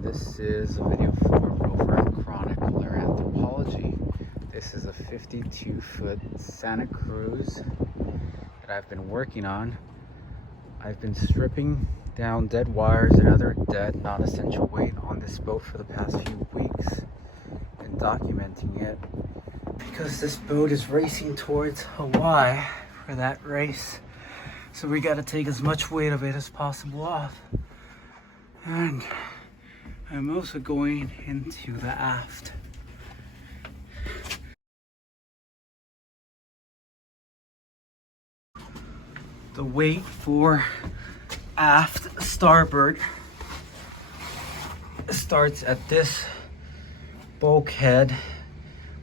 This is a video for Rover Chronicle or Anthropology. This is a 52-foot Santa Cruz that I've been working on. I've been stripping down dead wires and other dead non-essential weight on this boat for the past few weeks and documenting it because this boat is racing towards Hawaii for that race. So we got to take as much weight of it as possible off. And I'm also going into the aft. The weight for aft starboard starts at this bulkhead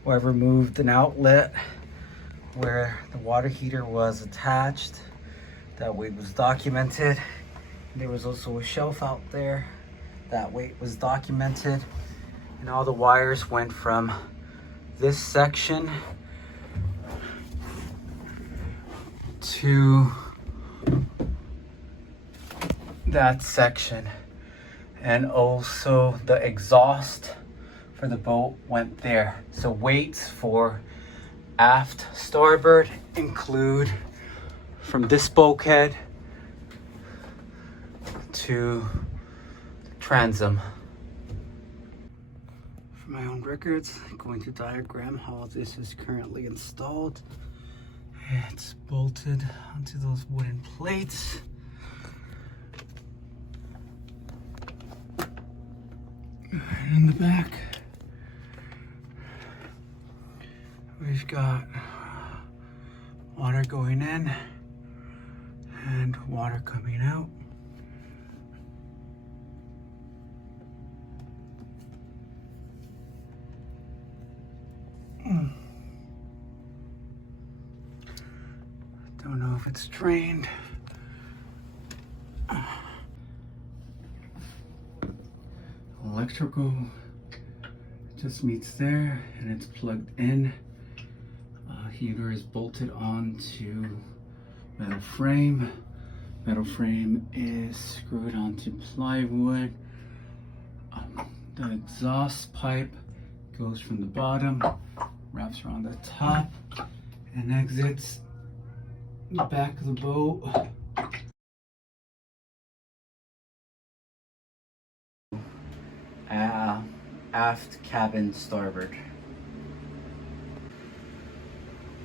where I removed an outlet where the water heater was attached. That weight was documented. There was also a shelf out there. That weight was documented. And all the wires went from this section to that section. And also the exhaust for the boat went there. So weights for aft starboard include from this bulkhead to transom. For my own records, I'm going to diagram how this is currently installed. It's bolted onto those wooden plates. And in the back, we've got water going in and water coming out. Don't know if it's drained. Electrical just meets there and it's plugged in. Heater is bolted onto metal frame. Metal frame is screwed onto plywood. The exhaust pipe goes from the bottom, wraps around the top, and exits the back of the boat. Aft cabin starboard.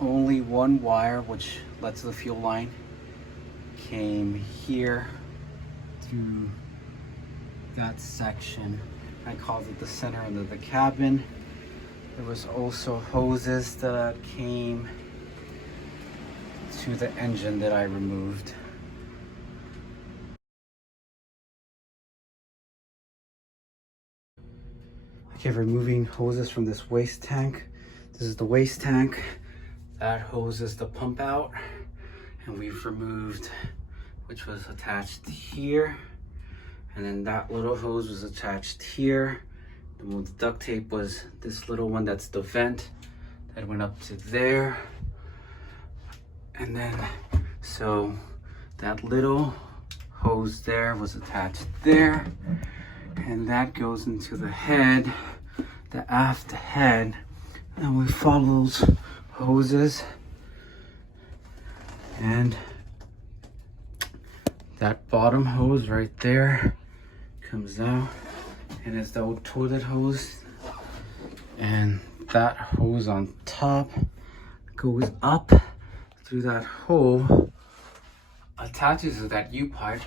Only one wire, which lets the fuel line, came here through that section. I called it the center end of the cabin. There was also hoses that came to the engine that I removed. Okay, removing hoses from this waste tank. This is the waste tank. That hose is the pump out. And we've removed, which was attached here. And then that little hose was attached here. The duct tape was this little one, that's the vent that went up to there. And then, so that little hose there was attached there. And that goes into the head, the aft head. And we follow those hoses. And that bottom hose right there comes out. And it's the old toilet hose. And that hose on top goes up through that hole, attaches to that U-pipe,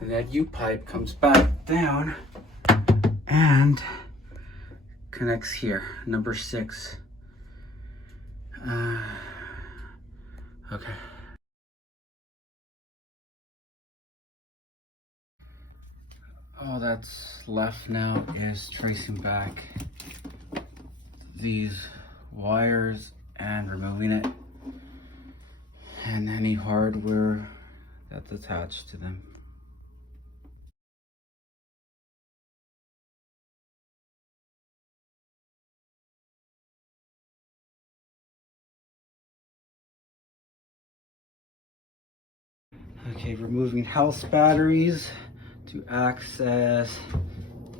and that U-pipe comes back down and connects here, number 6. Okay. All that's left now is tracing back these wires and removing it and any hardware that's attached to them. Okay, removing house batteries to access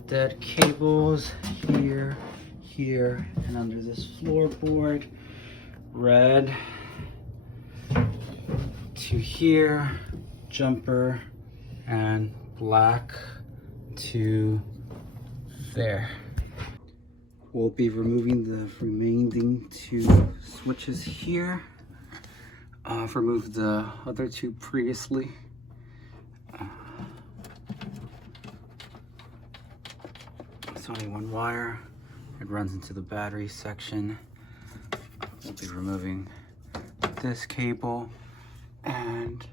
dead cables here, here, and under this floorboard. Red to here, jumper, and black to there. We'll be removing the remaining two switches here. I've removed the other two previously. It's only one wire. It runs into the battery section. We'll be removing this cable, and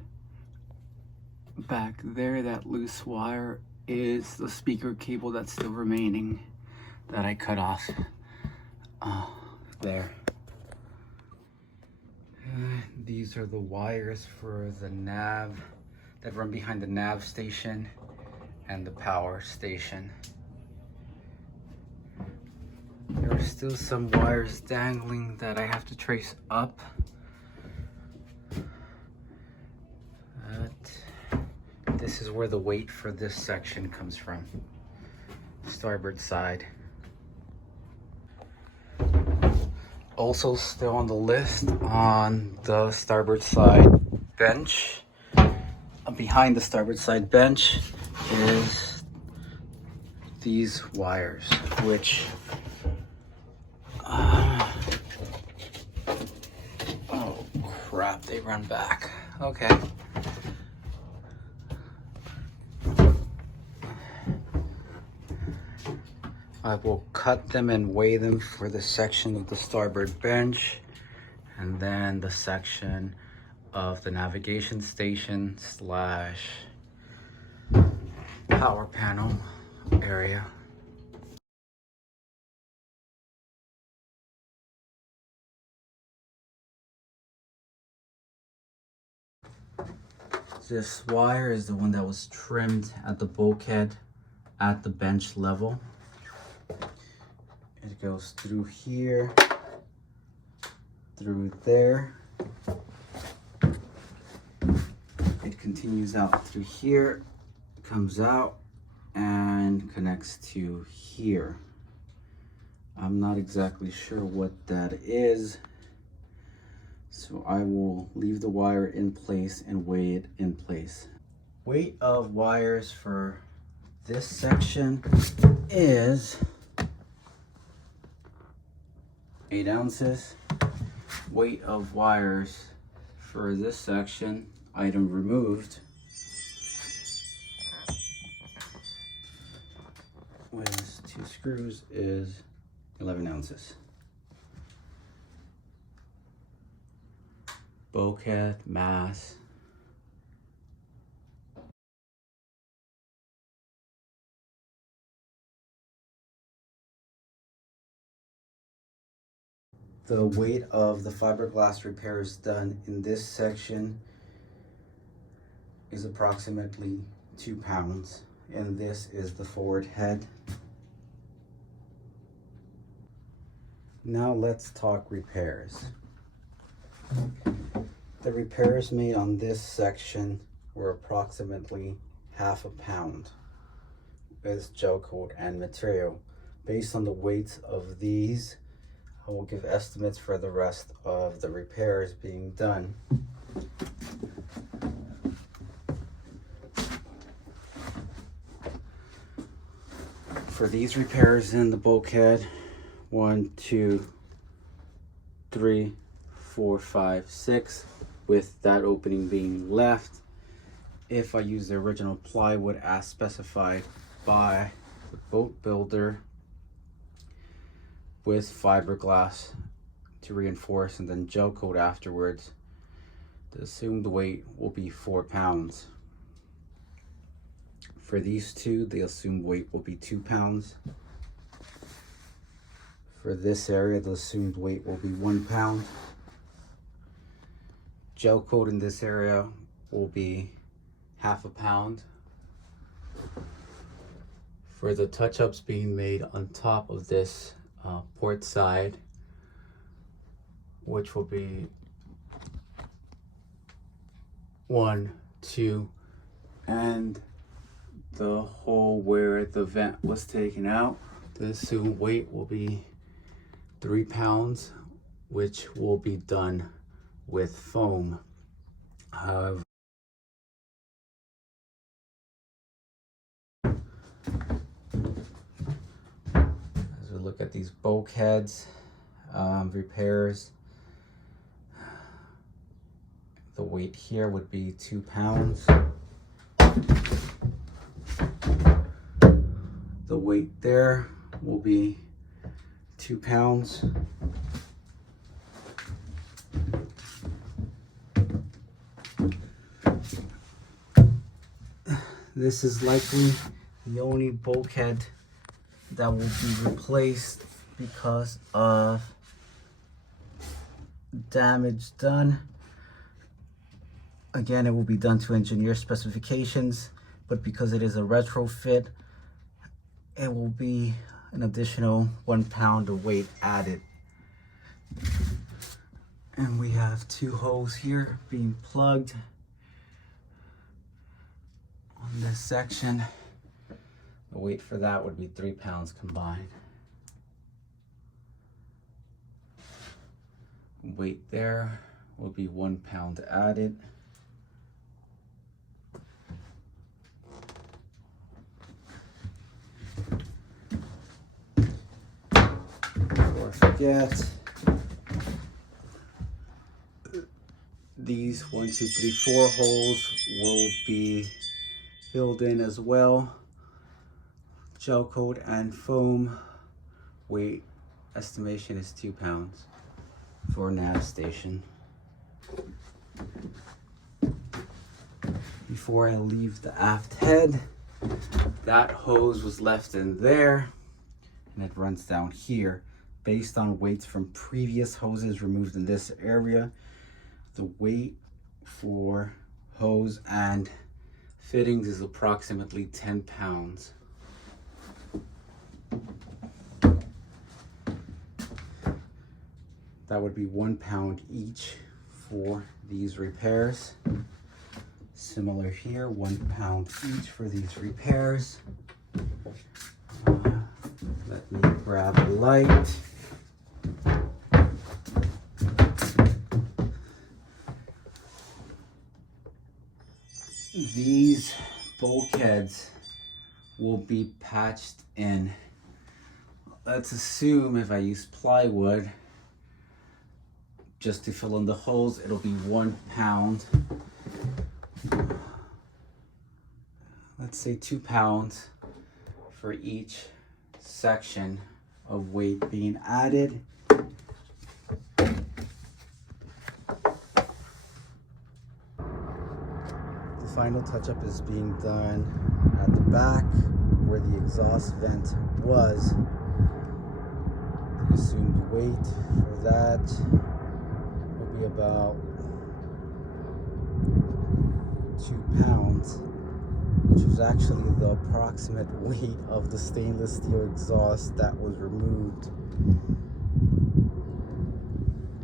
back there, that loose wire is the speaker cable that's still remaining that I cut off there. These are the wires for the nav that run behind the nav station and the power station. There are still some wires dangling that I have to trace up. But this is where the weight for this section comes from. Starboard side. Also still on the list on the starboard side bench. Behind the starboard side bench is these wires, which oh crap, they run back. Okay. I will cut them and weigh them for the section of the starboard bench, and then the section of the navigation station slash power panel area. This wire is the one that was trimmed at the bulkhead at the bench level. It goes through here, through there. It continues out through here, comes out, and connects to here. I'm not exactly sure what that is, so I will leave the wire in place and weigh it in place. Weight of wires for this section is 8 ounces. Weight of wires for this section, item removed, with 2 screws, is 11 ounces. Bulkhead mass. The weight of the fiberglass repairs done in this section is approximately 2 pounds, and this is the forward head. Now let's talk repairs. The repairs made on this section were approximately ½ pound with gel coat and material. Based on the weights of these, I will give estimates for the rest of the repairs being done. For these repairs in the bulkhead, 1, 2, 3, 4, 5, 6, with that opening being left. If I use the original plywood as specified by the boat builder, with fiberglass to reinforce and then gel coat afterwards, the assumed weight will be 4 pounds. For these two, the assumed weight will be 2 pounds. For this area, the assumed weight will be 1 pound. Gel coat in this area will be ½ pound. For the touch-ups being made on top of this port side, which will be 1, 2, and the hole where the vent was taken out. The assumed weight will be 3 pounds, which will be done with foam. However, as we look at these bulkheads, repairs, the weight here would be 2 pounds. The weight there will be 2 pounds. This is likely the only bulkhead that will be replaced because of damage done. Again, it will be done to engineer specifications, but because it is a retrofit, it will be an additional 1 pound of weight added. And we have 2 holes here being plugged on this section. The weight for that would be 3 pounds combined. Weight there will be 1 pound added. Before I forget, these 1, 2, 3, 4 holes will be filled in as well. Gel coat and foam. Weight estimation is 2 pounds for nav station. Before I leave the aft head, that hose was left in there and it runs down here. Based on weights from previous hoses removed in this area, the weight for hose and fittings is approximately 10 pounds. That would be 1 pound each for these repairs. Similar here, 1 pound each for these repairs. Let me grab a light. These bulkheads will be patched in. Let's assume if I use plywood just to fill in the holes, it'll be 1 pound. Let's say 2 pounds for each section of weight being added. The final touch-up is being done at the back where the exhaust vent was. The assumed weight for that will be about 2 pounds, which was actually the approximate weight of the stainless steel exhaust that was removed.